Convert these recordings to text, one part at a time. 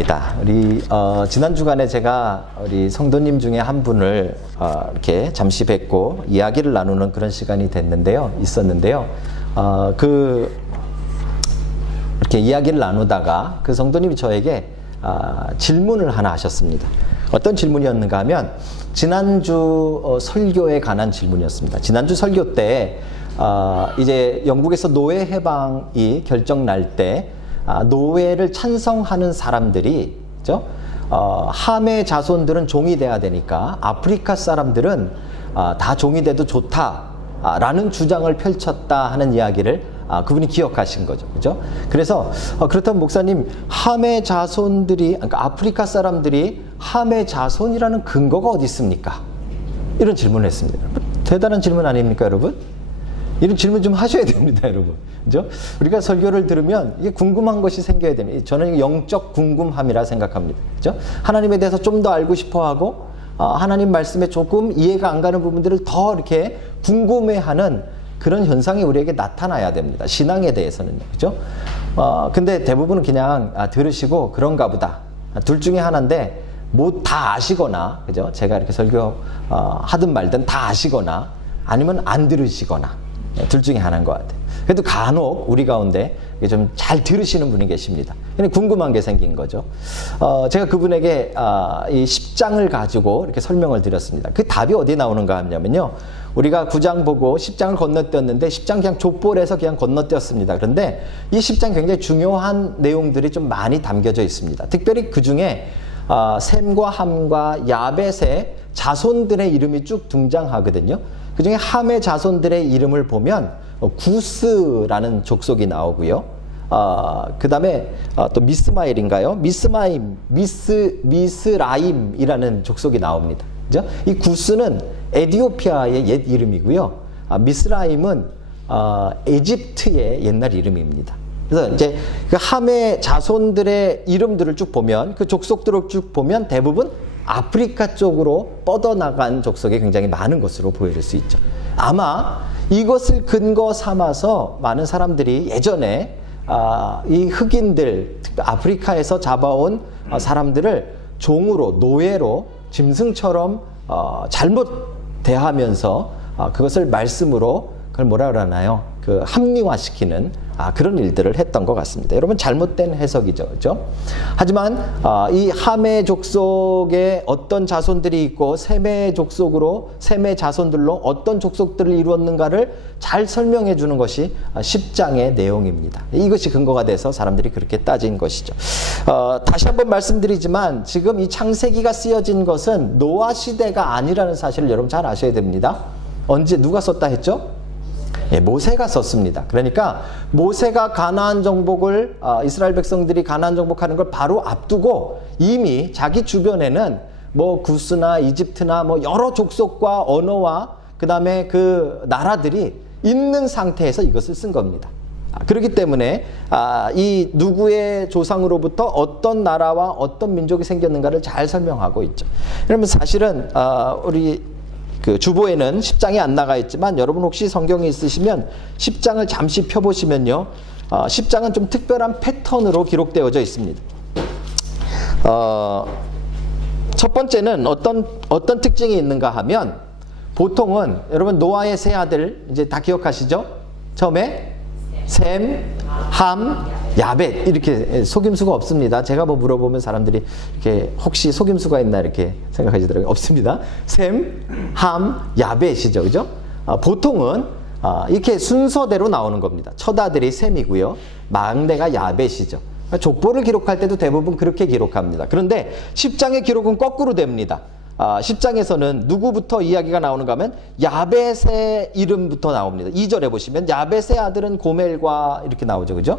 오랜만입니다. 우리 지난 주간에 제가 우리 성도님 중에 한 분을 이렇게 잠시 뵙고 이야기를 나누는 그런 시간이 있었는데요. 이렇게 이야기를 나누다가 그 성도님이 저에게 질문을 하나 하셨습니다. 어떤 질문이었는가 하면 지난주 설교에 관한 질문이었습니다. 지난주 설교 때 이제 영국에서 노예 해방이 결정 날 때 노예를 찬성하는 사람들이, 그죠? 함의 자손들은 종이 돼야 되니까 아프리카 사람들은 다 종이 돼도 좋다라는 주장을 펼쳤다 하는 이야기를 그분이 기억하신 거죠, 그죠? 그래서 그렇다면 목사님, 함의 자손들이, 그러니까 아프리카 사람들이 함의 자손이라는 근거가 어디 있습니까? 이런 질문을 했습니다. 대단한 질문 아닙니까, 여러분? 이런 질문 좀 하셔야 됩니다, 여러분. 그죠? 우리가 설교를 들으면 이게 궁금한 것이 생겨야 됩니다. 저는 영적 궁금함이라 생각합니다. 그죠? 하나님에 대해서 좀 더 알고 싶어 하고, 하나님 말씀에 조금 이해가 안 가는 부분들을 더 이렇게 궁금해하는 그런 현상이 우리에게 나타나야 됩니다. 신앙에 대해서는요. 그죠? 근데 대부분은 그냥 들으시고 그런가 보다. 둘 중에 하나인데, 뭐 다 아시거나, 그죠? 제가 이렇게 설교 하든 말든 다 아시거나, 아니면 안 들으시거나. 둘 중에 하나인 것 같아요. 그래도 간혹 우리 가운데 좀 잘 들으시는 분이 계십니다. 근데 궁금한 게 생긴 거죠. 제가 그분에게 이 10장을 가지고 이렇게 설명을 드렸습니다. 그 답이 어디에 나오는가 하면요. 우리가 9장 보고 10장을 건너뛰었는데 10장 그냥 족보해서 그냥 건너뛰었습니다. 그런데 이 10장 굉장히 중요한 내용들이 좀 많이 담겨져 있습니다. 특별히 그 중에 셈과 함과 야벳의 자손들의 이름이 쭉 등장하거든요. 그 중에 함의 자손들의 이름을 보면 구스라는 족속이 나오고요. 그 다음에 또 미스마일인가요? 미스라임이라는 족속이 나옵니다. 그죠? 이 구스는 에티오피아의 옛 이름이고요. 미스라임은 에집트의 옛날 이름입니다. 그래서 이제 그 함의 자손들의 이름들을 쭉 보면, 그 족속들을 쭉 보면 대부분 아프리카 쪽으로 뻗어나간 족속이 굉장히 많은 것으로 보여질 수 있죠. 아마 이것을 근거 삼아서 많은 사람들이 예전에 이 흑인들, 특히 아프리카에서 잡아온 사람들을 종으로, 노예로, 짐승처럼 잘못 대하면서 그것을 말씀으로 그걸 뭐라 그러나요? 그 합리화시키는 그런 일들을 했던 것 같습니다. 여러분, 잘못된 해석이죠, 그죠? 하지만 이 함의 족속에 어떤 자손들이 있고 셈의 족속으로, 셈의 자손들로 어떤 족속들을 이루었는가를 잘 설명해 주는 것이 10장의 내용입니다. 이것이 근거가 돼서 사람들이 그렇게 따진 것이죠. 다시 한번 말씀드리지만 지금 이 창세기가 쓰여진 것은 노아 시대가 아니라는 사실을 여러분 잘 아셔야 됩니다. 언제 누가 썼다 했죠? 모세가 썼습니다. 그러니까 모세가 가나안 정복을, 이스라엘 백성들이 가나안 정복하는 걸 바로 앞두고 이미 자기 주변에는 뭐 구스나 이집트나 뭐 여러 족속과 언어와 그 다음에 그 나라들이 있는 상태에서 이것을 쓴 겁니다. 그렇기 때문에 이 누구의 조상으로부터 어떤 나라와 어떤 민족이 생겼는가를 잘 설명하고 있죠. 그러면 사실은 우리 그 주보에는 10장이 안 나가 있지만 여러분 혹시 성경이 있으시면 10장을 잠시 펴보시면요. 10장은 좀 특별한 패턴으로 기록되어져 있습니다. 첫 번째는 어떤 특징이 있는가 하면 보통은 여러분 노아의 세 아들 이제 다 기억하시죠? 처음에 셈, 함, 야벳 이렇게 속임수가 없습니다. 제가 뭐 물어보면 사람들이 이렇게 혹시 속임수가 있나 이렇게 생각하시더라고요. 없습니다. 셈, 함, 야벳이죠, 그죠? 보통은 이렇게 순서대로 나오는 겁니다. 첫 아들이 셈이고요, 막내가 야벳이죠. 족보를 기록할 때도 대부분 그렇게 기록합니다. 그런데 10장의 기록은 거꾸로 됩니다. 10장에서는 누구부터 이야기가 나오는가 하면 야벳의 이름부터 나옵니다. 2절에 보시면 야벳의 아들은 고멜과 이렇게 나오죠, 그죠?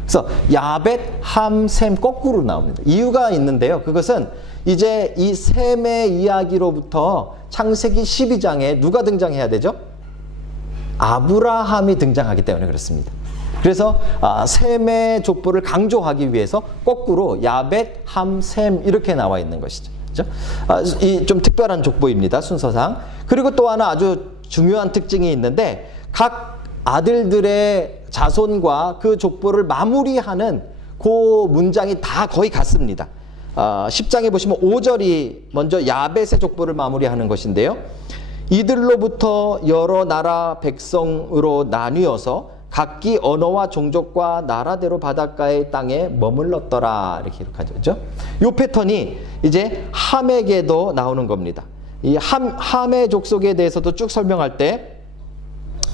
그래서 야벳, 함, 셈 거꾸로 나옵니다. 이유가 있는데요. 그것은 이제 이 셈의 이야기로부터 창세기 12장에 누가 등장해야 되죠? 아브라함이 등장하기 때문에 그렇습니다. 그래서 셈의 족보를 강조하기 위해서 거꾸로 야벳, 함, 셈 이렇게 나와 있는 것이죠. 그죠? 이 좀 특별한 족보입니다, 순서상. 그리고 또 하나 아주 중요한 특징이 있는데 각 아들들의 자손과 그 족보를 마무리하는 그 문장이 다 거의 같습니다. 10장에 보시면 5절이 먼저 야벳의 족보를 마무리하는 것인데요. 이들로부터 여러 나라 백성으로 나뉘어서 각기 언어와 종족과 나라대로 바닷가의 땅에 머물렀더라. 이렇게 기록하죠. 그죠? 이 패턴이 이제 함에게도 나오는 겁니다. 이 함의 족속에 대해서도 쭉 설명할 때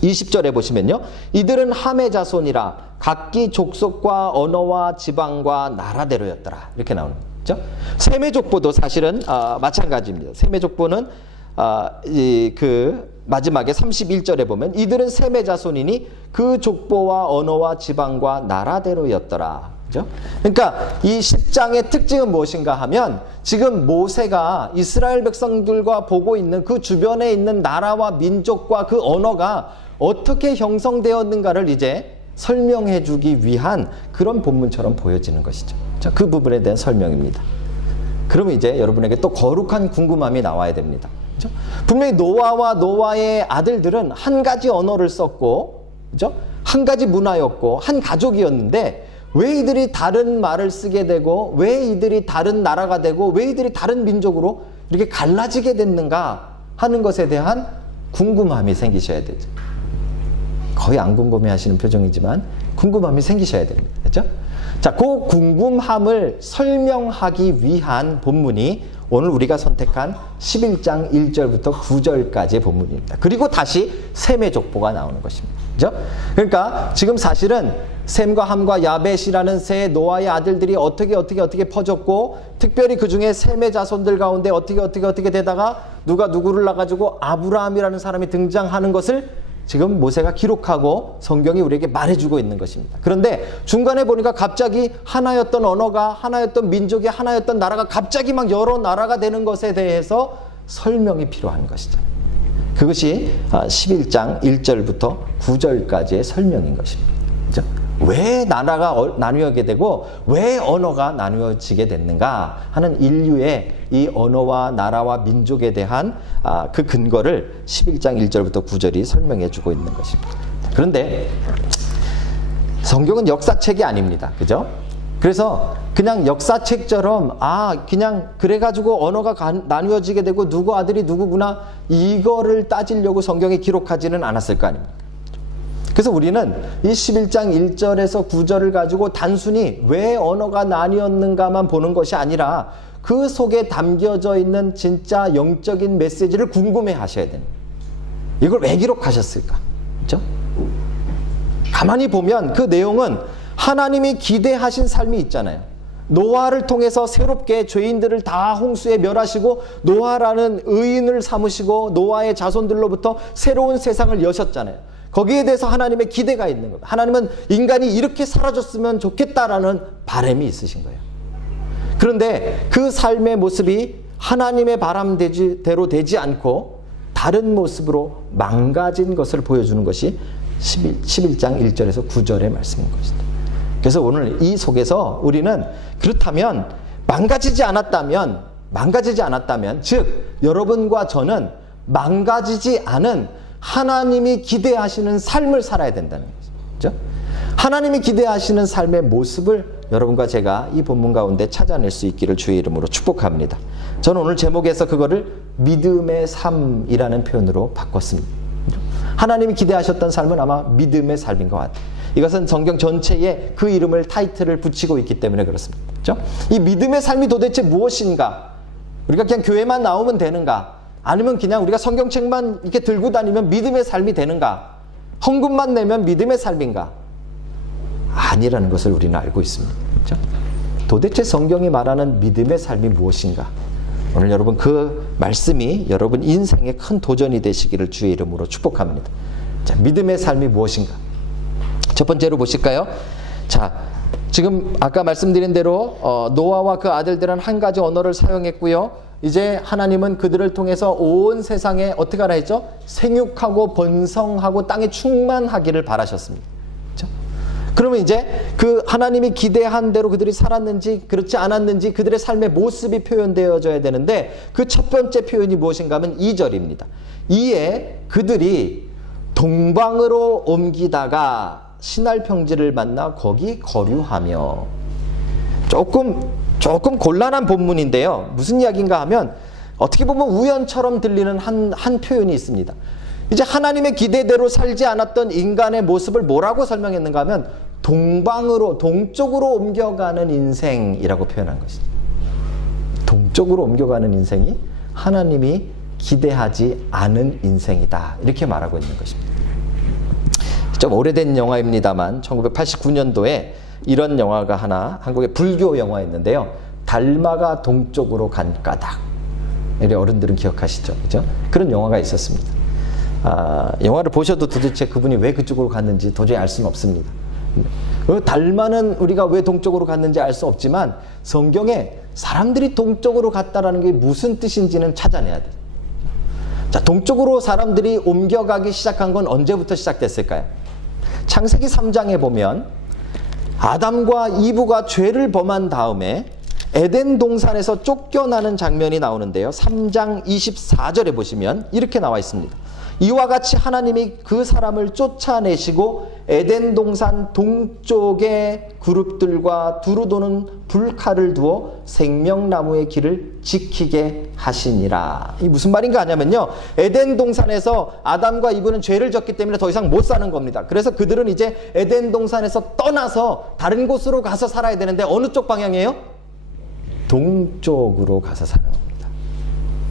20절에 보시면요. 이들은 함의 자손이라 각기 족속과 언어와 지방과 나라대로였더라. 이렇게 나오는 거죠. 셈의 족보도 사실은 마찬가지입니다. 셈의 족보는 그 마지막에 31절에 보면 이들은 셈의 자손이니 그 족보와 언어와 지방과 나라대로였더라. 그죠? 그러니까 이 10장의 특징은 무엇인가 하면 지금 모세가 이스라엘 백성들과 보고 있는 그 주변에 있는 나라와 민족과 그 언어가 어떻게 형성되었는가를 이제 설명해 주기 위한 그런 본문처럼 보여지는 것이죠. 그 부분에 대한 설명입니다. 그러면 이제 여러분에게 또 거룩한 궁금함이 나와야 됩니다. 그렇죠? 분명히 노아와 노아의 아들들은 한 가지 언어를 썼고, 그렇죠? 한 가지 문화였고, 한 가족이었는데, 왜 이들이 다른 말을 쓰게 되고, 왜 이들이 다른 나라가 되고, 왜 이들이 다른 민족으로 이렇게 갈라지게 됐는가 하는 것에 대한 궁금함이 생기셔야 되죠. 거의 안 궁금해 하시는 표정이지만, 궁금함이 생기셔야 됩니다. 그렇죠? 자, 그 궁금함을 설명하기 위한 본문이 오늘 우리가 선택한 11장 1절부터 9절까지의 본문입니다. 그리고 다시 셈의 족보가 나오는 것입니다. 그죠? 그러니까 지금 사실은 셈과 함과 야벳이라는 세 노아의 아들들이 어떻게 퍼졌고, 특별히 그 중에 셈의 자손들 가운데 어떻게 되다가 누가 누구를 낳아가지고 아브라함이라는 사람이 등장하는 것을 지금 모세가 기록하고 성경이 우리에게 말해주고 있는 것입니다. 그런데 중간에 보니까 갑자기 하나였던 언어가, 하나였던 민족이, 하나였던 나라가 갑자기 막 여러 나라가 되는 것에 대해서 설명이 필요한 것이죠. 그것이 11장 1절부터 9절까지의 설명인 것입니다. 그렇죠? 왜 나라가 나뉘어지게 되고 왜 언어가 나뉘어지게 됐는가 하는 인류의 이 언어와 나라와 민족에 대한 그 근거를 11장 1절부터 9절이 설명해 주고 있는 것입니다. 그런데 성경은 역사책이 아닙니다. 그죠? 그래서 그냥 역사책처럼 그냥 그래가지고 언어가 나뉘어지게 되고 누구 아들이 누구구나 이거를 따지려고 성경에 기록하지는 않았을 거 아닙니까? 그래서 우리는 이 11장 1절에서 9절을 가지고 단순히 왜 언어가 나뉘었는가만 보는 것이 아니라 그 속에 담겨져 있는 진짜 영적인 메시지를 궁금해 하셔야 됩니다. 이걸 왜 기록하셨을까? 그렇죠? 가만히 보면 그 내용은 하나님이 기대하신 삶이 있잖아요. 노아를 통해서 새롭게 죄인들을 다 홍수에 멸하시고 노아라는 의인을 삼으시고 노아의 자손들로부터 새로운 세상을 여셨잖아요. 거기에 대해서 하나님의 기대가 있는 거예요. 하나님은 인간이 이렇게 사라졌으면 좋겠다라는 바람이 있으신 거예요. 그런데 그 삶의 모습이 하나님의 바람대로 되지 않고 다른 모습으로 망가진 것을 보여주는 것이 11장 1절에서 9절의 말씀인 것입니다. 그래서 오늘 이 속에서 우리는 그렇다면 망가지지 않았다면 즉 여러분과 저는 망가지지 않은 하나님이 기대하시는 삶을 살아야 된다는 거죠. 하나님이 기대하시는 삶의 모습을 여러분과 제가 이 본문 가운데 찾아낼 수 있기를 주의 이름으로 축복합니다. 저는 오늘 제목에서 그거를 믿음의 삶이라는 표현으로 바꿨습니다. 하나님이 기대하셨던 삶은 아마 믿음의 삶인 것 같아요. 이것은 성경 전체에 그 이름을 타이틀을 붙이고 있기 때문에 그렇습니다. 그렇죠? 이 믿음의 삶이 도대체 무엇인가? 우리가 그냥 교회만 나오면 되는가? 아니면 그냥 우리가 성경책만 이렇게 들고 다니면 믿음의 삶이 되는가? 헌금만 내면 믿음의 삶인가? 아니라는 것을 우리는 알고 있습니다. 그렇죠? 도대체 성경이 말하는 믿음의 삶이 무엇인가? 오늘 여러분 그 말씀이 여러분 인생의 큰 도전이 되시기를 주의 이름으로 축복합니다. 자, 믿음의 삶이 무엇인가? 첫 번째로 보실까요? 자, 지금 아까 말씀드린 대로 노아와 그 아들들은 한 가지 언어를 사용했고요. 이제 하나님은 그들을 통해서 온 세상에 어떻게 하라 했죠? 생육하고 번성하고 땅에 충만하기를 바라셨습니다. 그렇죠? 그러면 이제 그 하나님이 기대한 대로 그들이 살았는지 그렇지 않았는지 그들의 삶의 모습이 표현되어져야 되는데 그 첫 번째 표현이 무엇인가 하면 2절입니다. 이에 그들이 동방으로 옮기다가 신할 평지를 만나 거기 거류하며 조금 조금 곤란한 본문인데요. 무슨 이야기인가 하면 어떻게 보면 우연처럼 들리는 한 표현이 있습니다. 이제 하나님의 기대대로 살지 않았던 인간의 모습을 뭐라고 설명했는가 하면 동쪽으로 옮겨가는 인생이라고 표현한 것입니다. 동쪽으로 옮겨가는 인생이 하나님이 기대하지 않은 인생이다. 이렇게 말하고 있는 것입니다. 좀 오래된 영화입니다만 1989년도에 이런 영화가 하나 한국의 불교 영화였는데요. 달마가 동쪽으로 간 까닭. 우리 어른들은 기억하시죠? 그죠? 그런 영화가 있었습니다. 영화를 보셔도 도대체 그분이 왜 그쪽으로 갔는지 도저히 알 수는 없습니다. 달마는 우리가 왜 동쪽으로 갔는지 알 수 없지만 성경에 사람들이 동쪽으로 갔다라는 게 무슨 뜻인지는 찾아내야 돼요. 자, 동쪽으로 사람들이 옮겨가기 시작한 건 언제부터 시작됐을까요? 창세기 3장에 보면 아담과 이브가 죄를 범한 다음에 에덴 동산에서 쫓겨나는 장면이 나오는데요. 3장 24절에 보시면 이렇게 나와 있습니다. 이와 같이 하나님이 그 사람을 쫓아내시고 에덴 동산 동쪽에 그룹들과 두루 도는 불칼을 두어 생명나무의 길을 지키게 하시니라. 이 무슨 말인가 하냐면요. 에덴 동산에서 아담과 이브는 죄를 졌기 때문에 더 이상 못 사는 겁니다. 그래서 그들은 이제 에덴 동산에서 떠나서 다른 곳으로 가서 살아야 되는데 어느 쪽 방향이에요? 동쪽으로 가서 사는 겁니다.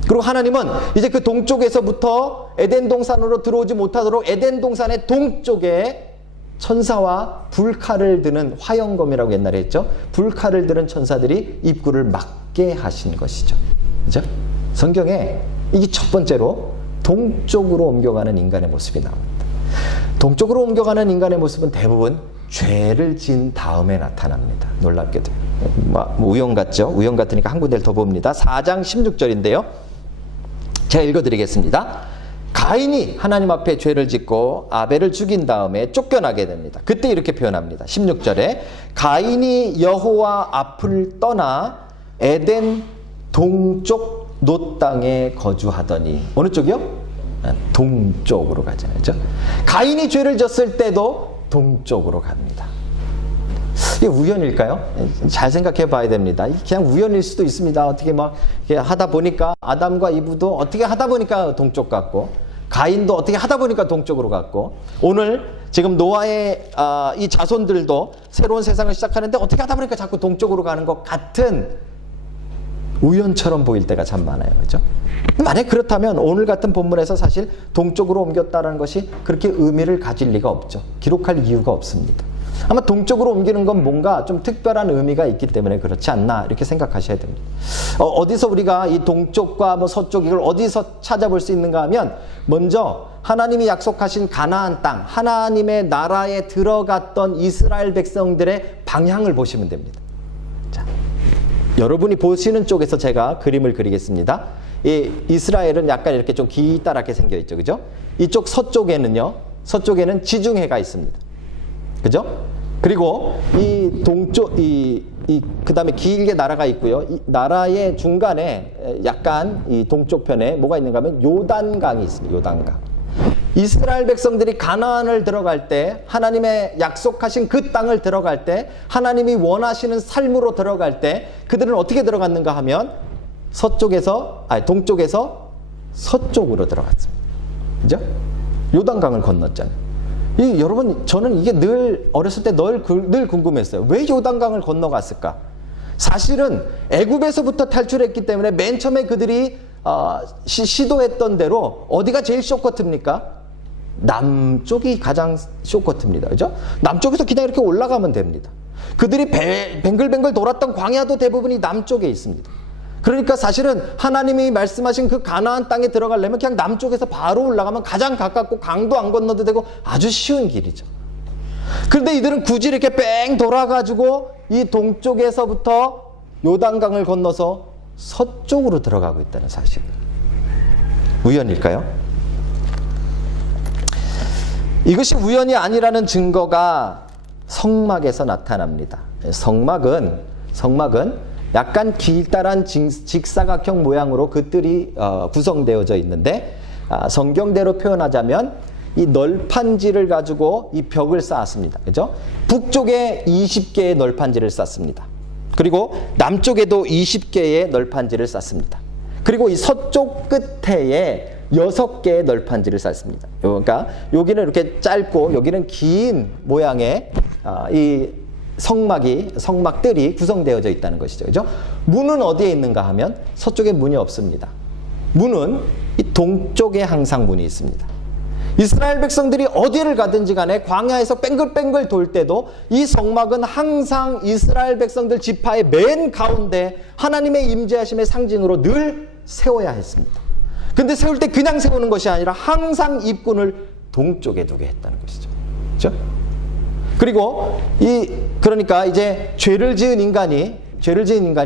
그리고 하나님은 이제 그 동쪽에서부터 에덴 동산으로 들어오지 못하도록 에덴 동산의 동쪽에 천사와 불칼을 드는 화영검이라고 옛날에 했죠. 불칼을 드는 천사들이 입구를 막게 하신 것이죠. 그죠? 성경에 이게 첫 번째로 동쪽으로 옮겨가는 인간의 모습이 나옵니다. 동쪽으로 옮겨가는 인간의 모습은 대부분 죄를 지은 다음에 나타납니다. 놀랍게도. 우연 같죠? 우연 같으니까 한 군데를 더 봅니다. 4장 16절인데요. 제가 읽어드리겠습니다. 가인이 하나님 앞에 죄를 짓고 아벨을 죽인 다음에 쫓겨나게 됩니다. 그때 이렇게 표현합니다. 16절에 가인이 여호와 앞을 떠나 에덴 동쪽 놋 땅에 거주하더니 어느 쪽이요? 동쪽으로 가잖아요. 그렇죠? 가인이 죄를 졌을 때도 동쪽으로 갑니다. 이게 우연일까요? 잘 생각해 봐야 됩니다. 그냥 우연일 수도 있습니다. 어떻게 막 하다 보니까 아담과 이브도 어떻게 하다 보니까 동쪽 갔고 가인도 어떻게 하다 보니까 동쪽으로 갔고 오늘 지금 노아의 이 자손들도 새로운 세상을 시작하는데 어떻게 하다 보니까 자꾸 동쪽으로 가는 것 같은 우연처럼 보일 때가 참 많아요. 그렇죠? 만약 그렇다면 오늘 같은 본문에서 사실 동쪽으로 옮겼다는 것이 그렇게 의미를 가질 리가 없죠. 기록할 이유가 없습니다. 아마 동쪽으로 옮기는 건 뭔가 좀 특별한 의미가 있기 때문에 그렇지 않나 이렇게 생각하셔야 됩니다. 어디서 우리가 이 동쪽과 뭐 서쪽 이걸 어디서 찾아볼 수 있는가 하면 먼저 하나님이 약속하신 가나안 땅, 하나님의 나라에 들어갔던 이스라엘 백성들의 방향을 보시면 됩니다. 자, 여러분이 보시는 쪽에서 제가 그림을 그리겠습니다. 이 이스라엘은 약간 이렇게 좀 기다랗게 생겨 있죠, 그죠? 이쪽 서쪽에는 지중해가 있습니다. 그죠? 그리고 이 동쪽, 그 다음에 길게 나라가 있고요. 이 나라의 중간에 약간 이 동쪽편에 뭐가 있는가 하면 요단강이 있습니다. 요단강. 이스라엘 백성들이 가나안을 들어갈 때, 하나님의 약속하신 그 땅을 들어갈 때, 하나님이 원하시는 삶으로 들어갈 때, 그들은 어떻게 들어갔는가 하면, 동쪽에서 서쪽으로 들어갔습니다. 그죠? 요단강을 건넜잖아요. 여러분, 저는 이게 늘 어렸을 때 늘 궁금했어요. 왜 요단강을 건너갔을까? 사실은 애굽에서부터 탈출했기 때문에 맨 처음에 그들이 시도했던 대로 어디가 제일 쇼커트입니까? 남쪽이 가장 쇼커트입니다. 그죠? 남쪽에서 그냥 이렇게 올라가면 됩니다. 그들이 뱅글뱅글 돌았던 광야도 대부분이 남쪽에 있습니다. 그러니까 사실은 하나님이 말씀하신 그 가나안 땅에 들어가려면 그냥 남쪽에서 바로 올라가면 가장 가깝고 강도 안 건너도 되고 아주 쉬운 길이죠. 그런데 이들은 굳이 이렇게 뺑 돌아가지고 이 동쪽에서부터 요단강을 건너서 서쪽으로 들어가고 있다는 사실. 우연일까요? 이것이 우연이 아니라는 증거가 성막에서 나타납니다. 성막은 약간 길다란 직사각형 모양으로 그 뜰이 구성되어져 있는데 성경대로 표현하자면 이 널판지를 가지고 이 벽을 쌓았습니다. 그죠? 북쪽에 20개의 널판지를 쌓습니다. 그리고 남쪽에도 20개의 널판지를 쌓습니다. 그리고 이 서쪽 끝에에 6개의 널판지를 쌓습니다. 그러니까 여기는 이렇게 짧고 여기는 긴 모양의 이 성막들이 구성되어져 있다는 것이죠. 그죠? 문은 어디에 있는가 하면 서쪽에 문이 없습니다. 문은 이 동쪽에 항상 문이 있습니다. 이스라엘 백성들이 어디를 가든지 간에 광야에서 뺑글뺑글 돌 때도 이 성막은 항상 이스라엘 백성들 지파의 맨 가운데 하나님의 임재하심의 상징으로 늘 세워야 했습니다. 근데 세울 때 그냥 세우는 것이 아니라 항상 입군을 동쪽에 두게 했다는 것이죠. 그렇죠? 그리고 그러니까 이제 죄를 지은 인간이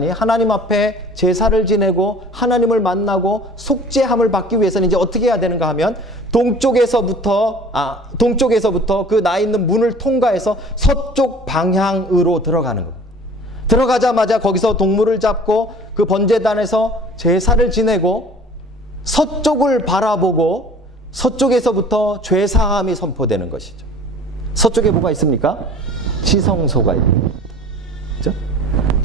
하나님 앞에 제사를 지내고 하나님을 만나고 속죄함을 받기 위해서는 이제 어떻게 해야 되는가 하면 동쪽에서부터 그 나 있는 문을 통과해서 서쪽 방향으로 들어가는 겁니다. 들어가자마자 거기서 동물을 잡고 그 번제단에서 제사를 지내고 서쪽을 바라보고 서쪽에서부터 죄사함이 선포되는 것이죠. 서쪽에 뭐가 있습니까? 지성소가 있습니다. 그렇죠?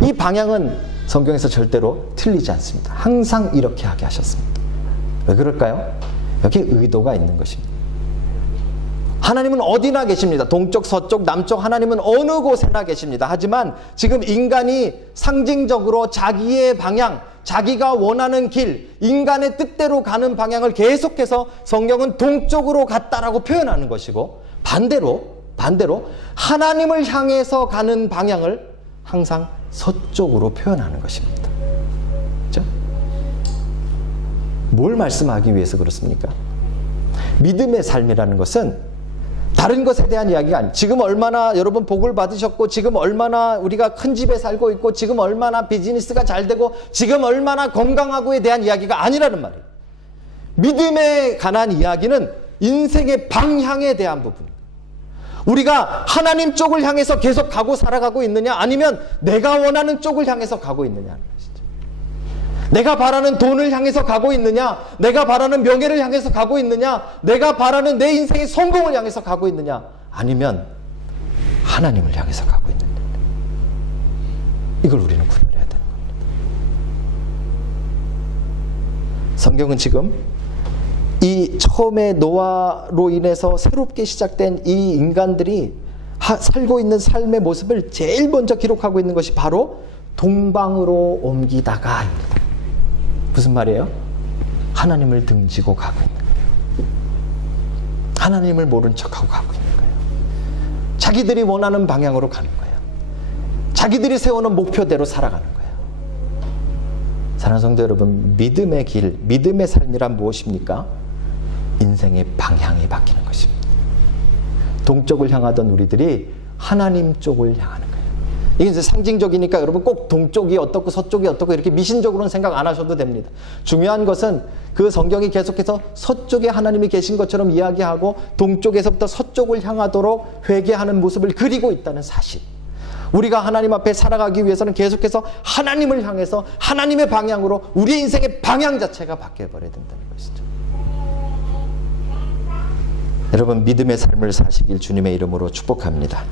이 방향은 성경에서 절대로 틀리지 않습니다. 항상 이렇게 하게 하셨습니다. 왜 그럴까요? 여기에 의도가 있는 것입니다. 하나님은 어디나 계십니다. 동쪽, 서쪽, 남쪽 하나님은 어느 곳에나 계십니다. 하지만 지금 인간이 상징적으로 자기의 방향, 자기가 원하는 길, 인간의 뜻대로 가는 방향을 계속해서 성경은 동쪽으로 갔다라고 표현하는 것이고 반대로 하나님을 향해서 가는 방향을 항상 서쪽으로 표현하는 것입니다. 그렇죠? 뭘 말씀하기 위해서 그렇습니까? 믿음의 삶이라는 것은 다른 것에 대한 이야기가 아니에요. 지금 얼마나 여러분 복을 받으셨고 지금 얼마나 우리가 큰 집에 살고 있고 지금 얼마나 비즈니스가 잘 되고 지금 얼마나 건강하고에 대한 이야기가 아니라는 말이에요. 믿음에 관한 이야기는 인생의 방향에 대한 부분입니다. 우리가 하나님 쪽을 향해서 계속 가고 살아가고 있느냐 아니면 내가 원하는 쪽을 향해서 가고 있느냐는 것이죠. 내가 바라는 돈을 향해서 가고 있느냐, 내가 바라는 명예를 향해서 가고 있느냐, 내가 바라는 내 인생의 성공을 향해서 가고 있느냐 아니면 하나님을 향해서 가고 있느냐. 이걸 우리는 구별해야 되는 겁니다. 성경은 지금 이 처음에 노아로 인해서 새롭게 시작된 이 인간들이 살고 있는 삶의 모습을 제일 먼저 기록하고 있는 것이 바로 동방으로 옮기다가입니다. 무슨 말이에요? 하나님을 등지고 가고 있는 거예요. 하나님을 모른 척하고 가고 있는 거예요. 자기들이 원하는 방향으로 가는 거예요. 자기들이 세우는 목표대로 살아가는 거예요. 사랑하는 성도 여러분, 믿음의 길, 믿음의 삶이란 무엇입니까? 인생의 방향이 바뀌는 것입니다. 동쪽을 향하던 우리들이 하나님 쪽을 향하는 거예요. 이게 이제 상징적이니까 여러분 꼭 동쪽이 어떻고 서쪽이 어떻고 이렇게 미신적으로는 생각 안 하셔도 됩니다. 중요한 것은 그 성경이 계속해서 서쪽에 하나님이 계신 것처럼 이야기하고 동쪽에서부터 서쪽을 향하도록 회개하는 모습을 그리고 있다는 사실. 우리가 하나님 앞에 살아가기 위해서는 계속해서 하나님을 향해서 하나님의 방향으로 우리의 인생의 방향 자체가 바뀌어버려야 된다는 것이죠. 여러분 믿음의 삶을 사시길 주님의 이름으로 축복합니다.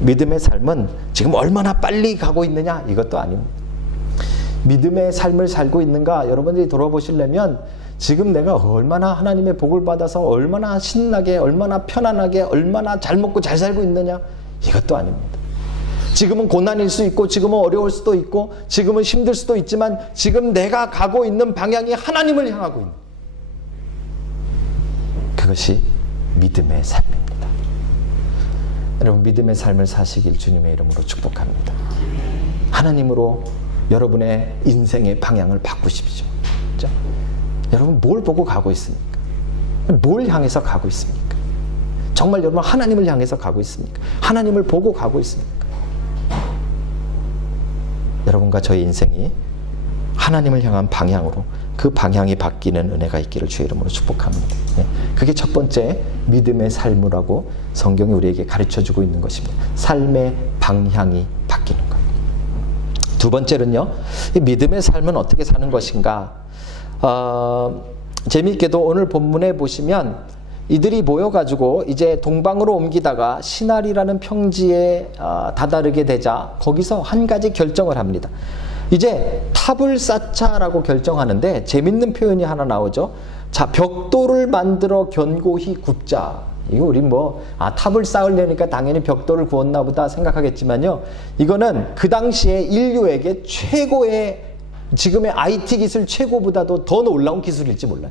믿음의 삶은 지금 얼마나 빨리 가고 있느냐 이것도 아닙니다. 믿음의 삶을 살고 있는가 여러분들이 돌아보시려면 지금 내가 얼마나 하나님의 복을 받아서 얼마나 신나게 얼마나 편안하게 얼마나 잘 먹고 잘 살고 있느냐 이것도 아닙니다. 지금은 고난일 수 있고 지금은 어려울 수도 있고 지금은 힘들 수도 있지만 지금 내가 가고 있는 방향이 하나님을 향하고 있는 그것이 믿음의 삶입니다. 여러분 믿음의 삶을 사시길 주님의 이름으로 축복합니다. 하나님으로 여러분의 인생의 방향을 바꾸십시오. 그렇죠? 여러분 뭘 보고 가고 있습니까? 뭘 향해서 가고 있습니까? 정말 여러분 하나님을 향해서 가고 있습니까? 하나님을 보고 가고 있습니까? 여러분과 저의 인생이 하나님을 향한 방향으로 그 방향이 바뀌는 은혜가 있기를 주의 이름으로 축복합니다. 그게 첫 번째 믿음의 삶이라고 성경이 우리에게 가르쳐주고 있는 것입니다. 삶의 방향이 바뀌는 것. 두 번째는요, 이 믿음의 삶은 어떻게 사는 것인가? 재미있게도 오늘 본문에 보시면 이들이 모여가지고 이제 동방으로 옮기다가 시날이라는 평지에 다다르게 되자 거기서 한 가지 결정을 합니다. 이제 탑을 쌓자라고 결정하는데 재밌는 표현이 하나 나오죠. 자, 벽돌을 만들어 견고히 굽자. 이거 우리 탑을 쌓으려니까 당연히 벽돌을 구웠나 보다 생각하겠지만요. 이거는 그 당시에 인류에게 최고의, 지금의 IT 기술 최고보다도 더 놀라운 기술일지 몰라요.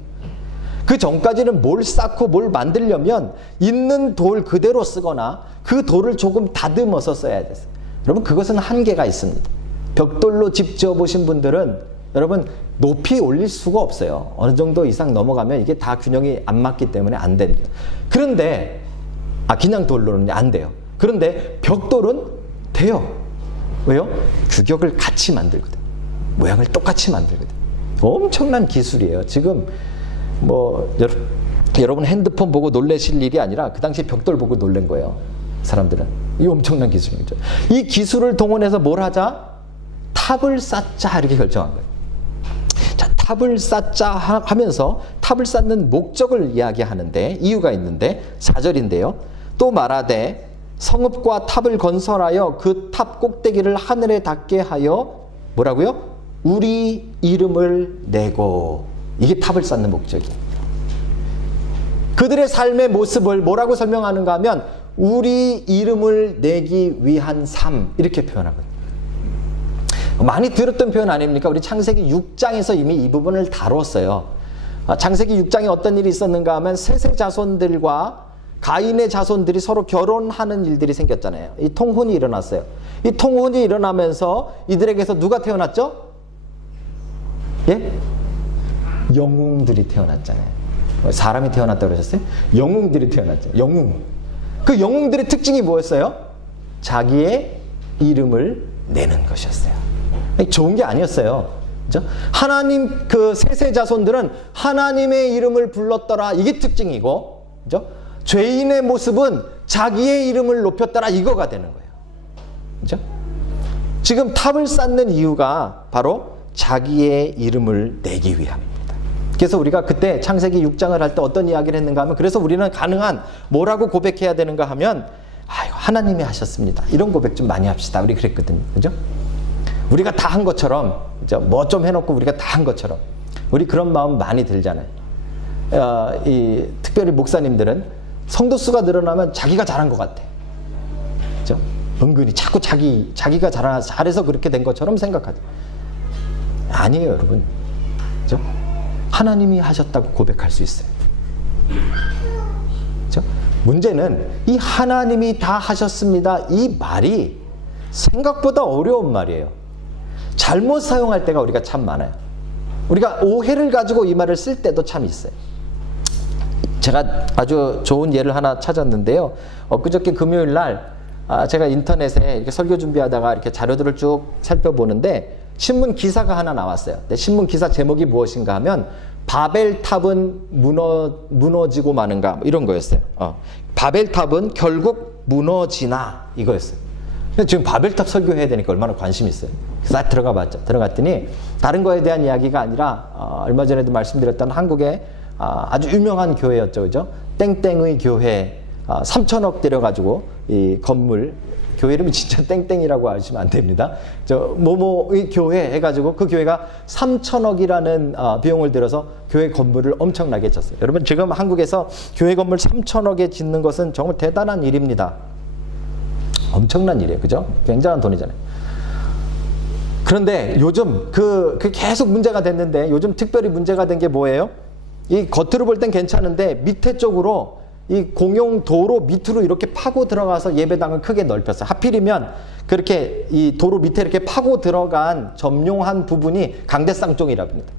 그 전까지는 뭘 쌓고 뭘 만들려면 있는 돌 그대로 쓰거나 그 돌을 조금 다듬어서 써야 됐어요. 여러분, 그것은 한계가 있습니다. 벽돌로 집 지어보신 분들은 여러분 높이 올릴 수가 없어요. 어느 정도 이상 넘어가면 이게 다 균형이 안 맞기 때문에 안 됩니다. 그런데 그냥 돌로는 안 돼요. 그런데 벽돌은 돼요. 왜요? 규격을 같이 만들거든. 모양을 똑같이 만들거든. 엄청난 기술이에요. 지금 여러분 핸드폰 보고 놀라실 일이 아니라 그 당시 벽돌 보고 놀란 거예요. 사람들은. 이 엄청난 기술이죠. 이 기술을 동원해서 뭘 하자? 탑을 쌓자 이렇게 결정한 거예요. 자, 탑을 쌓자 하면서 탑을 쌓는 목적을 이야기하는데 이유가 있는데 4절인데요. 또 말하되 성읍과 탑을 건설하여 그 탑 꼭대기를 하늘에 닿게 하여 뭐라고요? 우리 이름을 내고. 이게 탑을 쌓는 목적이에요. 그들의 삶의 모습을 뭐라고 설명하는가 하면 우리 이름을 내기 위한 삶 이렇게 표현하거든요. 많이 들었던 표현 아닙니까? 우리 창세기 6장에서 이미 이 부분을 다뤘어요. 창세기 6장에 어떤 일이 있었는가 하면 셋의 자손들과 가인의 자손들이 서로 결혼하는 일들이 생겼잖아요. 이 통혼이 일어났어요. 이 통혼이 일어나면서 이들에게서 누가 태어났죠? 예? 영웅들이 태어났잖아요. 사람이 태어났다고 그러셨어요? 영웅들이 태어났죠. 영웅. 그 영웅들의 특징이 뭐였어요? 자기의 이름을 내는 것이었어요. 좋은 게 아니었어요. 그죠? 하나님 그 셋의 자손들은 하나님의 이름을 불렀더라. 이게 특징이고, 그죠? 죄인의 모습은 자기의 이름을 높였더라. 이거가 되는 거예요. 그죠? 지금 탑을 쌓는 이유가 바로 자기의 이름을 내기 위함입니다. 그래서 우리가 그때 창세기 6장을 할 때 어떤 이야기를 했는가 하면 그래서 우리는 가능한 뭐라고 고백해야 되는가 하면 하나님이 하셨습니다. 이런 고백 좀 많이 합시다. 우리 그랬거든요. 그죠? 우리가 다 한 것처럼 뭐 좀 해놓고 우리가 다 한 것처럼 우리 그런 마음 많이 들잖아요. 특별히 목사님들은 성도 수가 늘어나면 자기가 잘한 것 같아. 그죠? 은근히 자꾸 자기가 잘해서 그렇게 된 것처럼 생각하죠. 아니에요, 여러분. 그죠? 하나님이 하셨다고 고백할 수 있어요. 그죠? 문제는 이 하나님이 다 하셨습니다. 이 말이 생각보다 어려운 말이에요. 잘못 사용할 때가 우리가 참 많아요. 우리가 오해를 가지고 이 말을 쓸 때도 참 있어요. 제가 아주 좋은 예를 하나 찾았는데요. 엊그저께 금요일 날 제가 인터넷에 이렇게 설교 준비하다가 이렇게 자료들을 쭉 살펴보는데 신문 기사가 하나 나왔어요. 신문 기사 제목이 무엇인가 하면 바벨탑은 무너지고 마는가 이런 거였어요. 바벨탑은 결국 무너지나 이거였어요. 근데 지금 바벨탑 설교해야 되니까 얼마나 관심이 있어요. 싹 들어가 봤죠. 들어갔더니 다른 거에 대한 이야기가 아니라 얼마 전에도 말씀드렸던 한국의 아주 유명한 교회였죠. 그죠? 땡땡의 교회 3천억 들여가지고 이 건물 교회 이름이 진짜 땡땡이라고 하시면 안 됩니다. 뭐뭐의 교회 해가지고 그 교회가 3천억이라는 비용을 들여서 교회 건물을 엄청나게 쳤어요. 여러분 지금 한국에서 교회 건물 3천억에 짓는 것은 정말 대단한 일입니다. 엄청난 일이에요. 그죠? 굉장한 돈이잖아요. 그런데 요즘 그 계속 문제가 됐는데 요즘 특별히 문제가 된 게 뭐예요? 이 겉으로 볼 땐 괜찮은데 밑에 쪽으로 이 공용 도로 밑으로 이렇게 파고 들어가서 예배당을 크게 넓혔어요. 하필이면 그렇게 이 도로 밑에 이렇게 파고 들어간 점용한 부분이 강대상 쪽이라고 합니다.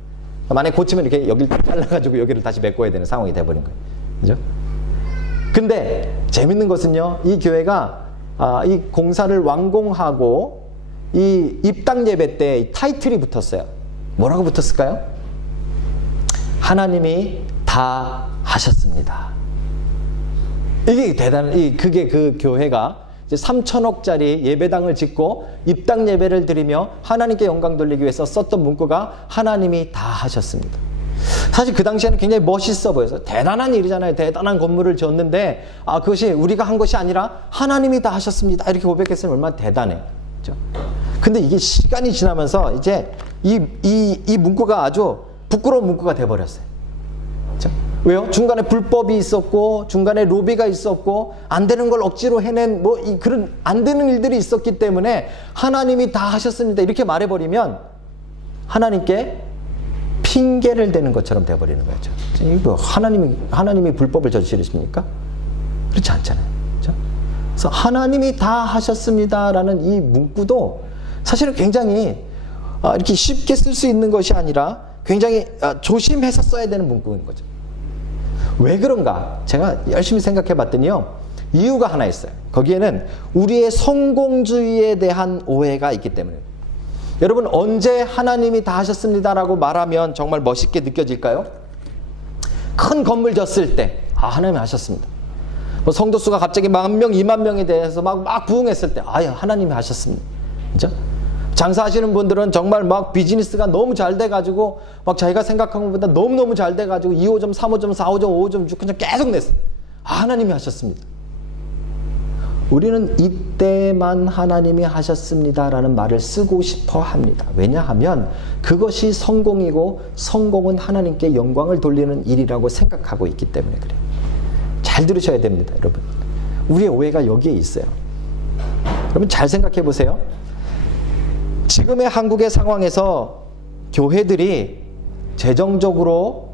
만약에 고치면 이렇게 여기를 잘라가지고 여기를 다시 메꿔야 되는 상황이 돼버린 거예요. 그죠? 근데 재밌는 것은요, 이 교회가 이 공사를 완공하고 이 입당 예배 때 타이틀이 붙었어요. 뭐라고 붙었을까요? 하나님이 다 하셨습니다. 이게 그게 그 교회가 이제 3천억짜리 예배당을 짓고 입당 예배를 드리며 하나님께 영광 돌리기 위해서 썼던 문구가 하나님이 다 하셨습니다. 사실 그 당시에는 굉장히 멋있어 보여서 대단한 일이잖아요. 대단한 건물을 지었는데 그것이 우리가 한 것이 아니라 하나님이 다 하셨습니다. 이렇게 고백했으면 얼마나 대단해. 그렇죠? 근데 이게 시간이 지나면서 이제 이 문구가 아주 부끄러운 문구가 돼버렸어요. 그렇죠? 왜요? 중간에 불법이 있었고 중간에 로비가 있었고 안 되는 걸 억지로 해낸 그런 안 되는 일들이 있었기 때문에 하나님이 다 하셨습니다. 이렇게 말해버리면 하나님께 핑계를 대는 것처럼 돼버리는 거죠. 이거 하나님이 불법을 저지르십니까? 그렇지 않잖아요. 그렇죠? 그래서 하나님이 다 하셨습니다라는 이 문구도 사실은 굉장히 이렇게 쉽게 쓸 수 있는 것이 아니라 굉장히 조심해서 써야 되는 문구인 거죠. 왜 그런가? 제가 열심히 생각해 봤더니요. 이유가 하나 있어요. 거기에는 우리의 성공주의에 대한 오해가 있기 때문에. 여러분, 언제 하나님이 다 하셨습니다라고 말하면 정말 멋있게 느껴질까요? 큰 건물 졌을 때 하나님이 하셨습니다. 성도 수가 갑자기 10,000명, 20,000명에 대해서 막 부흥했을 때 하나님이 하셨습니다. 그렇죠? 장사하시는 분들은 정말 막 비즈니스가 너무 잘 돼가지고 막 자기가 생각한 것보다 너무너무 잘 돼가지고 2호점, 3호점, 4호점, 5호점, 6호점 계속 냈어요. 하나님이 하셨습니다. 우리는 이때만 하나님이 하셨습니다라는 말을 쓰고 싶어 합니다. 왜냐하면 그것이 성공이고 성공은 하나님께 영광을 돌리는 일이라고 생각하고 있기 때문에 그래요. 잘 들으셔야 됩니다, 여러분. 우리의 오해가 여기에 있어요. 여러분 잘 생각해 보세요. 지금의 한국의 상황에서 교회들이 재정적으로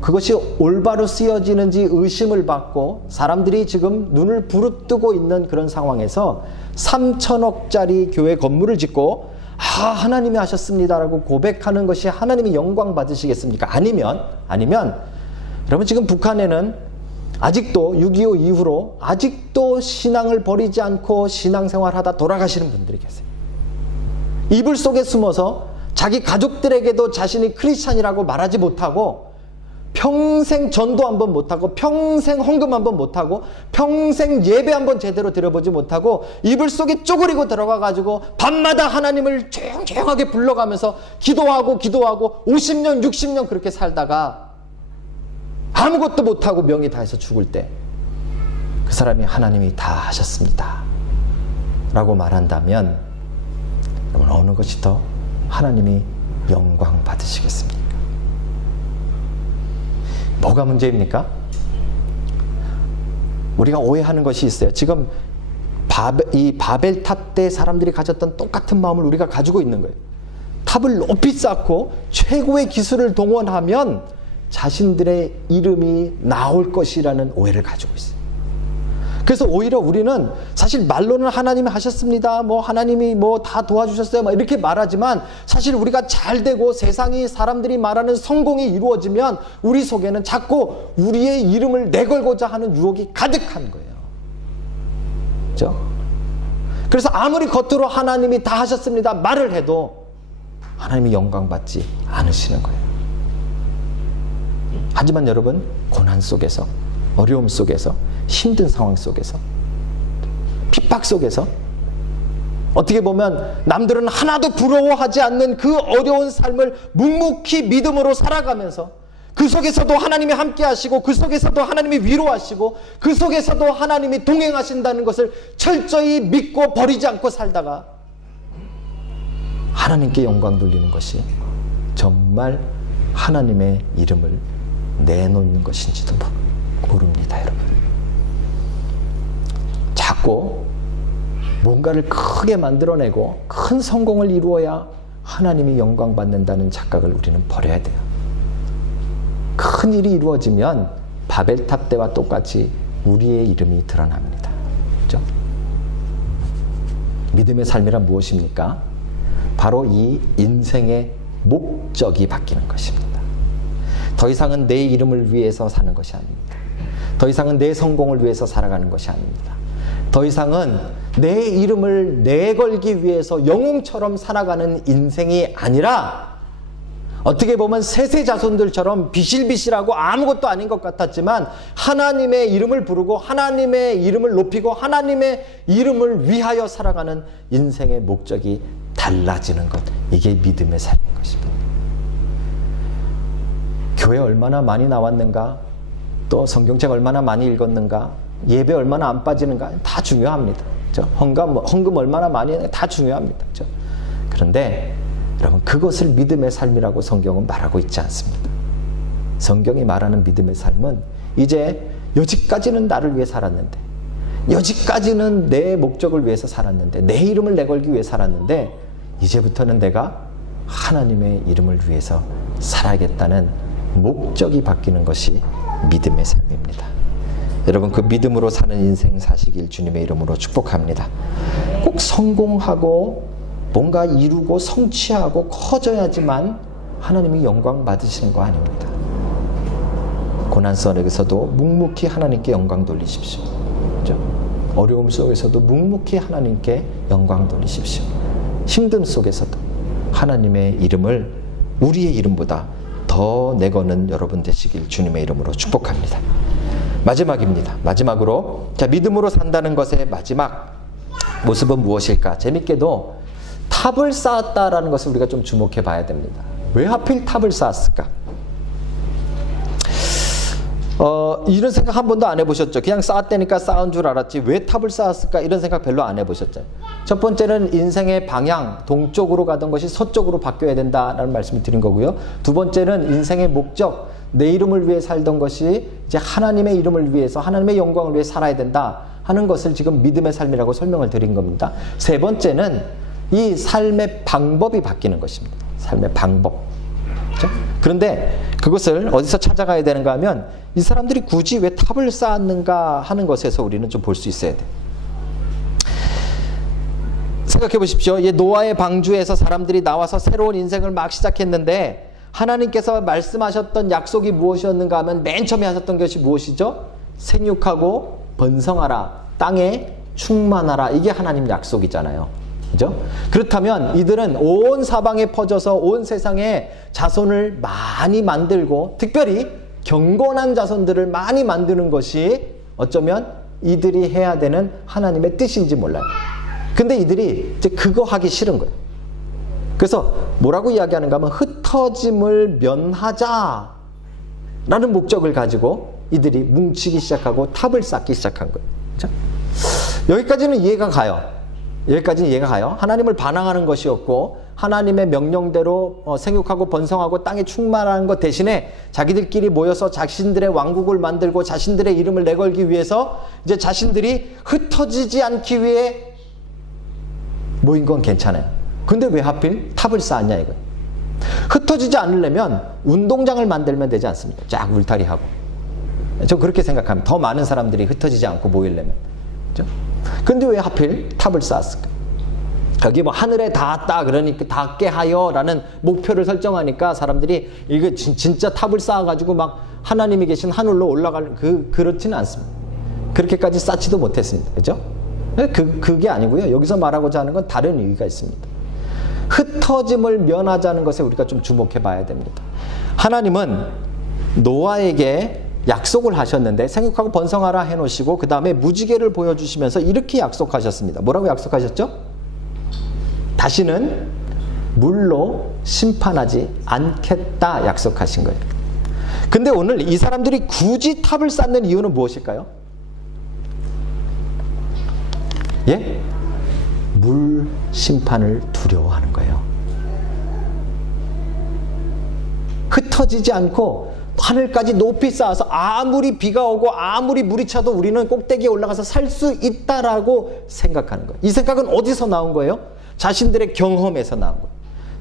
그것이 올바로 쓰여지는지 의심을 받고 사람들이 지금 눈을 부릅뜨고 있는 그런 상황에서 3,000억짜리 교회 건물을 짓고 하나님이 하셨습니다라고 고백하는 것이 하나님이 영광 받으시겠습니까? 아니면 여러분 지금 북한에는 아직도 6.25 이후로 아직도 신앙을 버리지 않고 신앙생활하다 돌아가시는 분들이 계세요. 이불 속에 숨어서 자기 가족들에게도 자신이 크리스찬이라고 말하지 못하고 평생 전도 한번 못하고 평생 헌금 한번 못하고 평생 예배 한번 제대로 드려보지 못하고 이불 속에 쪼그리고 들어가가지고 밤마다 하나님을 조용조용하게 불러가면서 기도하고 50년 60년 그렇게 살다가 아무것도 못하고 명이 다해서 죽을 때 그 사람이 하나님이 다 하셨습니다 라고 말한다면 여러분 어느 것이 더 하나님이 영광 받으시겠습니까? 뭐가 문제입니까? 우리가 오해하는 것이 있어요. 지금 이 바벨탑 때 사람들이 가졌던 똑같은 마음을 우리가 가지고 있는 거예요. 탑을 높이 쌓고 최고의 기술을 동원하면 자신들의 이름이 나올 것이라는 오해를 가지고 있어요. 그래서 오히려 우리는 사실 말로는 하나님이 하셨습니다. 하나님이 다 도와주셨어요. 이렇게 말하지만 사실 우리가 잘 되고 세상이 사람들이 말하는 성공이 이루어지면 우리 속에는 자꾸 우리의 이름을 내걸고자 하는 유혹이 가득한 거예요. 그렇죠? 그래서 아무리 겉으로 하나님이 다 하셨습니다 말을 해도 하나님이 영광 받지 않으시는 거예요. 하지만 여러분 고난 속에서 어려움 속에서 힘든 상황 속에서 핍박 속에서 어떻게 보면 남들은 하나도 부러워하지 않는 그 어려운 삶을 묵묵히 믿음으로 살아가면서 그 속에서도 하나님이 함께 하시고 그 속에서도 하나님이 위로하시고 그 속에서도 하나님이 동행하신다는 것을 철저히 믿고 버리지 않고 살다가 하나님께 영광 돌리는 것이 정말 하나님의 이름을 내놓는 것인지도 모릅니다, 여러분. 자꾸 뭔가를 크게 만들어내고 큰 성공을 이루어야 하나님이 영광 받는다는 착각을 우리는 버려야 돼요. 큰 일이 이루어지면 바벨탑 때와 똑같이 우리의 이름이 드러납니다. 그렇죠? 믿음의 삶이란 무엇입니까? 바로 이 인생의 목적이 바뀌는 것입니다. 더 이상은 내 이름을 위해서 사는 것이 아닙니다. 더 이상은 내 성공을 위해서 살아가는 것이 아닙니다. 더 이상은 내 이름을 내걸기 위해서 영웅처럼 살아가는 인생이 아니라 어떻게 보면 세세 자손들처럼 비실비실하고 아무것도 아닌 것 같았지만 하나님의 이름을 부르고 하나님의 이름을 높이고 하나님의 이름을 위하여 살아가는 인생의 목적이 달라지는 것, 이게 믿음의 삶인 것입니다. 교회 얼마나 많이 나왔는가, 또 성경책 얼마나 많이 읽었는가, 예배 얼마나 안 빠지는가, 다 중요합니다. 헌금 얼마나 많이 했는가, 다 중요합니다. 그런데 여러분, 그것을 믿음의 삶이라고 성경은 말하고 있지 않습니다. 성경이 말하는 믿음의 삶은 이제 여지까지는 나를 위해 살았는데, 여지까지는 내 목적을 위해서 살았는데, 내 이름을 내걸기 위해 살았는데, 이제부터는 내가 하나님의 이름을 위해서 살아야겠다는 목적이 바뀌는 것이 믿음의 삶입니다. 여러분, 그 믿음으로 사는 인생 사시길 주님의 이름으로 축복합니다. 꼭 성공하고 뭔가 이루고 성취하고 커져야지만 하나님이 영광 받으시는 거 아닙니다. 고난 속에서도 묵묵히 하나님께 영광 돌리십시오. 그렇죠? 어려움 속에서도 묵묵히 하나님께 영광 돌리십시오. 힘듦 속에서도 하나님의 이름을 우리의 이름보다 더 내거는 여러분 되시길 주님의 이름으로 축복합니다. 마지막입니다. 마지막으로, 자, 믿음으로 산다는 것의 마지막 모습은 무엇일까? 재밌게도 탑을 쌓았다라는 것을 우리가 좀 주목해 봐야 됩니다. 왜 하필 탑을 쌓았을까? 이런 생각 한 번도 안 해보셨죠? 그냥 쌓았다니까 쌓은 줄 알았지 왜 탑을 쌓았을까? 이런 생각 별로 안 해보셨죠? 첫 번째는 인생의 방향, 동쪽으로 가던 것이 서쪽으로 바뀌어야 된다라는 말씀을 드린 거고요. 두 번째는 인생의 목적, 내 이름을 위해 살던 것이 이제 하나님의 이름을 위해서, 하나님의 영광을 위해 살아야 된다 하는 것을 지금 믿음의 삶이라고 설명을 드린 겁니다. 세 번째는 이 삶의 방법이 바뀌는 것입니다. 삶의 방법. 그렇죠? 그런데 그것을 어디서 찾아가야 되는가 하면 이 사람들이 굳이 왜 탑을 쌓았는가 하는 것에서 우리는 좀 볼 수 있어야 돼요. 생각해 보십시오. 노아의 방주에서 사람들이 나와서 새로운 인생을 막 시작했는데 하나님께서 말씀하셨던 약속이 무엇이었는가 하면 맨 처음에 하셨던 것이 무엇이죠? 생육하고 번성하라, 땅에 충만하라. 이게 하나님 약속이잖아요. 그죠? 그렇다면 이들은 온 사방에 퍼져서 온 세상에 자손을 많이 만들고, 특별히 경건한 자손들을 많이 만드는 것이 어쩌면 이들이 해야 되는 하나님의 뜻인지 몰라요. 근데 이들이 이제 그거 하기 싫은 거예요. 그래서 뭐라고 이야기하는가 하면 흩어짐을 면하자 라는 목적을 가지고 이들이 뭉치기 시작하고 탑을 쌓기 시작한 거예요. 그렇죠? 여기까지는 이해가 가요. 여기까지는 이해가 가요. 하나님을 반항하는 것이었고 하나님의 명령대로 생육하고 번성하고 땅에 충만한 것 대신에 자기들끼리 모여서 자신들의 왕국을 만들고 자신들의 이름을 내걸기 위해서 이제 자신들이 흩어지지 않기 위해 모인 건 괜찮아요. 근데 왜 하필 탑을 쌓았냐 이거예요. 흩어지지 않으려면 운동장을 만들면 되지 않습니까? 쫙 울타리하고. 저 그렇게 생각합니다. 더 많은 사람들이 흩어지지 않고 모이려면. 그렇죠? 근데 왜 하필 탑을 쌓았을까? 여기 뭐 하늘에 닿았다 그러니까 닿게 하여 라는 목표를 설정하니까 사람들이 이거 진짜 탑을 쌓아가지고 막 하나님이 계신 하늘로 올라갈 그렇지는 않습니다. 그렇게까지 쌓지도 못했습니다. 그죠? 그게 아니고요. 여기서 말하고자 하는 건 다른 의미가 있습니다. 흩어짐을 면하자는 것에 우리가 좀 주목해 봐야 됩니다. 하나님은 노아에게 약속을 하셨는데 생육하고 번성하라 해놓으시고 그 다음에 무지개를 보여주시면서 이렇게 약속하셨습니다. 뭐라고 약속하셨죠? 다시는 물로 심판하지 않겠다 약속하신 거예요. 근데 오늘 이 사람들이 굳이 탑을 쌓는 이유는 무엇일까요? 예? 물 심판을 두려워하는 거예요. 흩어지지 않고 하늘까지 높이 쌓아서 아무리 비가 오고 아무리 물이 차도 우리는 꼭대기에 올라가서 살 수 있다라고 생각하는 거예요. 이 생각은 어디서 나온 거예요? 자신들의 경험에서 나온 거예요.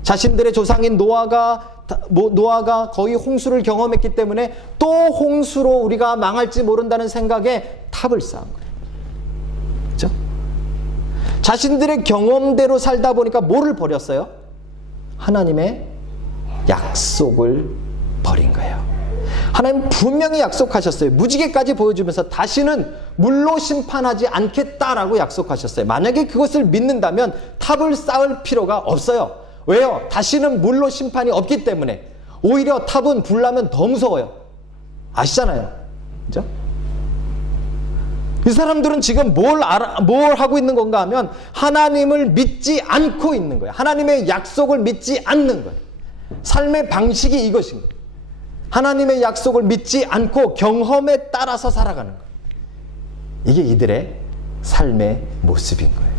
자신들의 조상인 노아가 거의 홍수를 경험했기 때문에 또 홍수로 우리가 망할지 모른다는 생각에 탑을 쌓은 거예요. 그렇죠? 자신들의 경험대로 살다 보니까 뭐를 버렸어요? 하나님의 약속을 버린 거예요. 하나님 분명히 약속하셨어요. 무지개까지 보여주면서 다시는 물로 심판하지 않겠다라고 약속하셨어요. 만약에 그것을 믿는다면 탑을 쌓을 필요가 없어요. 왜요? 다시는 물로 심판이 없기 때문에. 오히려 탑은 불 나면 더 무서워요. 아시잖아요. 그죠? 이 사람들은 지금 뭘 하고 있는 건가 하면 하나님을 믿지 않고 있는 거예요. 하나님의 약속을 믿지 않는 거예요. 삶의 방식이 이것인 거예요. 하나님의 약속을 믿지 않고 경험에 따라서 살아가는 거예요. 이게 이들의 삶의 모습인 거예요.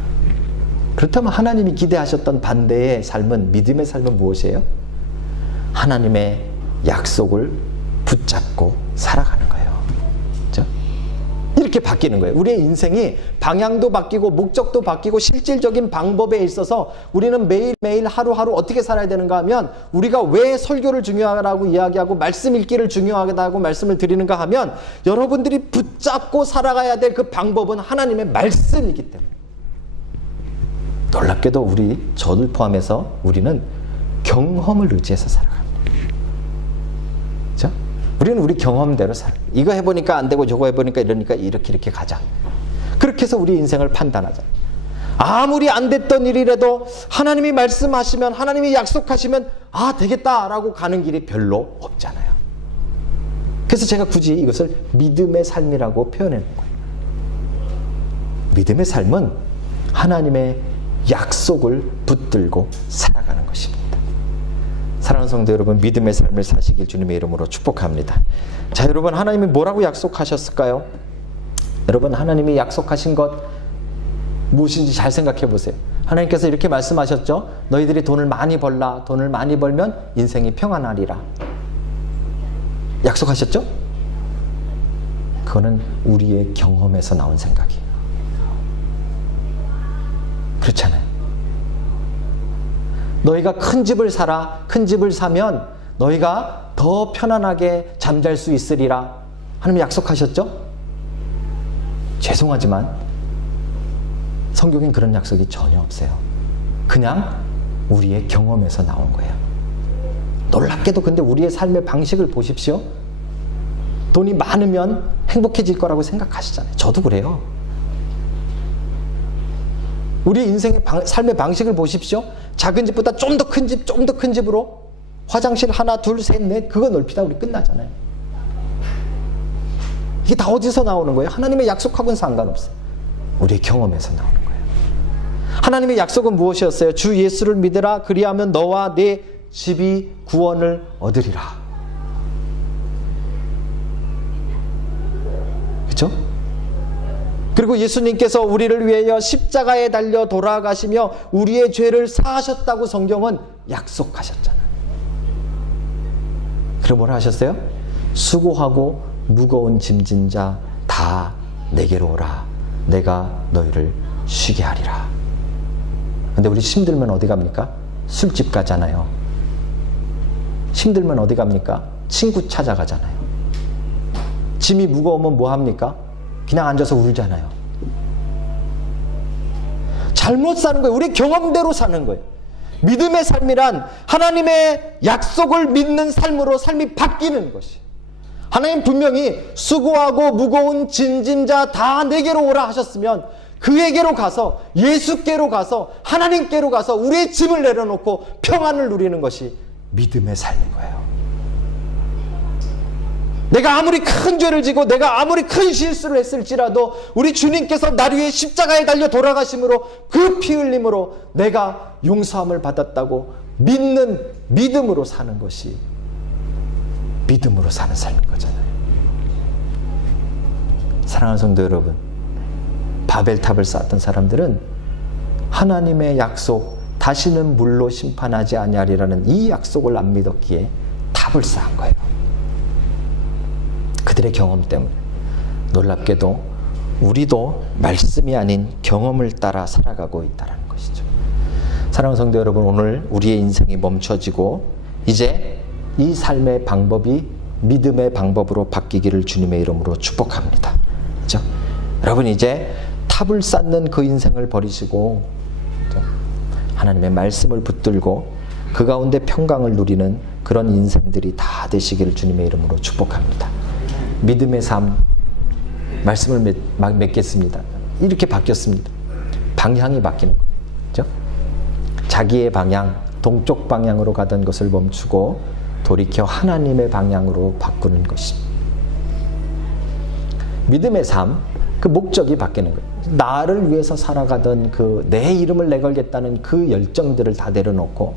그렇다면 하나님이 기대하셨던 반대의 삶은, 믿음의 삶은 무엇이에요? 하나님의 약속을 붙잡고 살아가는 거예요. 그렇죠? 이렇게 바뀌는 거예요. 우리의 인생이 방향도 바뀌고 목적도 바뀌고 실질적인 방법에 있어서 우리는 매일매일 하루하루 어떻게 살아야 되는가 하면, 우리가 왜 설교를 중요하다고 이야기하고 말씀 읽기를 중요하다고 말씀을 드리는가 하면, 여러분들이 붙잡고 살아가야 될 그 방법은 하나님의 말씀이기 때문에. 놀랍게도 저를 포함해서 우리는 경험을 의지해서 살아갑니다. 그렇죠? 우리는 우리 경험대로 살아요. 이거 해보니까 안 되고 저거 해보니까 이러니까 이렇게 가자. 그렇게 해서 우리 인생을 판단하자. 아무리 안 됐던 일이라도 하나님이 말씀하시면, 하나님이 약속하시면 되겠다라고 가는 길이 별로 없잖아요. 그래서 제가 굳이 이것을 믿음의 삶이라고 표현해 놓은 거예요. 믿음의 삶은 하나님의 약속을 붙들고 살아가는 것입니다. 사랑하는 성도 여러분, 믿음의 삶을 사시길 주님의 이름으로 축복합니다. 자, 여러분, 하나님이 뭐라고 약속하셨을까요? 여러분, 하나님이 약속하신 것 무엇인지 잘 생각해 보세요. 하나님께서 이렇게 말씀하셨죠. 너희들이 돈을 많이 벌라. 돈을 많이 벌면 인생이 평안하리라. 약속하셨죠? 그거는 우리의 경험에서 나온 생각이에요. 그렇잖아요. 너희가 큰 집을 사라. 큰 집을 사면 너희가 더 편안하게 잠잘 수 있으리라. 하나님 약속하셨죠? 죄송하지만 성경엔 그런 약속이 전혀 없어요. 그냥 우리의 경험에서 나온 거예요. 놀랍게도 근데 우리의 삶의 방식을 보십시오. 돈이 많으면 행복해질 거라고 생각하시잖아요. 저도 그래요. 우리 인생의 삶의 방식을 보십시오. 작은 집보다 좀 더 큰 집, 좀 더 큰 집으로 화장실 하나, 둘, 셋, 넷 그거 넓히다 우리 끝나잖아요. 이게 다 어디서 나오는 거예요? 하나님의 약속하고는 상관없어요. 우리의 경험에서 나오는 거예요. 하나님의 약속은 무엇이었어요? 주 예수를 믿으라. 그리하면 너와 내 집이 구원을 얻으리라. 그렇죠? 그리고 예수님께서 우리를 위하여 십자가에 달려 돌아가시며 우리의 죄를 사하셨다고 성경은 약속하셨잖아요. 그럼 뭐라 하셨어요? 수고하고 무거운 짐진 자 다 내게로 오라. 내가 너희를 쉬게 하리라. 근데 우리 힘들면 어디 갑니까? 술집 가잖아요. 힘들면 어디 갑니까? 친구 찾아가잖아요. 짐이 무거우면 뭐 합니까? 그냥 앉아서 울잖아요. 잘못 사는 거예요. 우리 경험대로 사는 거예요. 믿음의 삶이란 하나님의 약속을 믿는 삶으로 삶이 바뀌는 것이에요. 하나님 분명히 수고하고 무거운 짐진자 다 내게로 오라 하셨으면 그에게로 가서, 예수께로 가서, 하나님께로 가서 우리의 짐을 내려놓고 평안을 누리는 것이 믿음의 삶인 거예요. 내가 아무리 큰 죄를 지고 내가 아무리 큰 실수를 했을지라도 우리 주님께서 날 위해 십자가에 달려 돌아가심으로 그 피 흘림으로 내가 용서함을 받았다고 믿는 믿음으로 사는 것이 믿음으로 사는 삶인 거잖아요. 사랑하는 성도 여러분, 바벨탑을 쌓았던 사람들은 하나님의 약속, 다시는 물로 심판하지 아니하리라는 이 약속을 안 믿었기에 탑을 쌓은 거예요. 그들의 경험 때문에. 놀랍게도 우리도 말씀이 아닌 경험을 따라 살아가고 있다는 것이죠. 사랑하는 성도 여러분, 오늘 우리의 인생이 멈춰지고 이제 이 삶의 방법이 믿음의 방법으로 바뀌기를 주님의 이름으로 축복합니다. 그렇죠? 여러분, 이제 탑을 쌓는 그 인생을 버리시고 하나님의 말씀을 붙들고 그 가운데 평강을 누리는 그런 인생들이 다 되시기를 주님의 이름으로 축복합니다. 믿음의 삶, 말씀을 맺겠습니다. 이렇게 바뀌었습니다. 방향이 바뀌는 거죠. 그렇죠? 자기의 방향, 동쪽 방향으로 가던 것을 멈추고 돌이켜 하나님의 방향으로 바꾸는 것입니다. 믿음의 삶, 그 목적이 바뀌는 거예요. 나를 위해서 살아가던 그 내 이름을 내걸겠다는 그 열정들을 다 내려놓고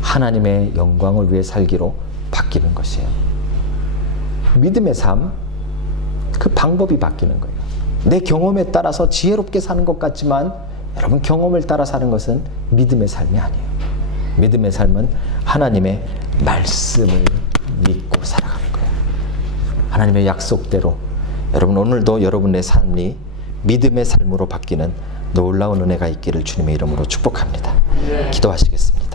하나님의 영광을 위해 살기로 바뀌는 것이에요. 믿음의 삶, 그 방법이 바뀌는 거예요. 내 경험에 따라서 지혜롭게 사는 것 같지만 여러분, 경험을 따라 사는 것은 믿음의 삶이 아니에요. 믿음의 삶은 하나님의 말씀을 믿고 살아가는 거예요. 하나님의 약속대로 여러분, 오늘도 여러분의 삶이 믿음의 삶으로 바뀌는 놀라운 은혜가 있기를 주님의 이름으로 축복합니다. 기도하시겠습니다.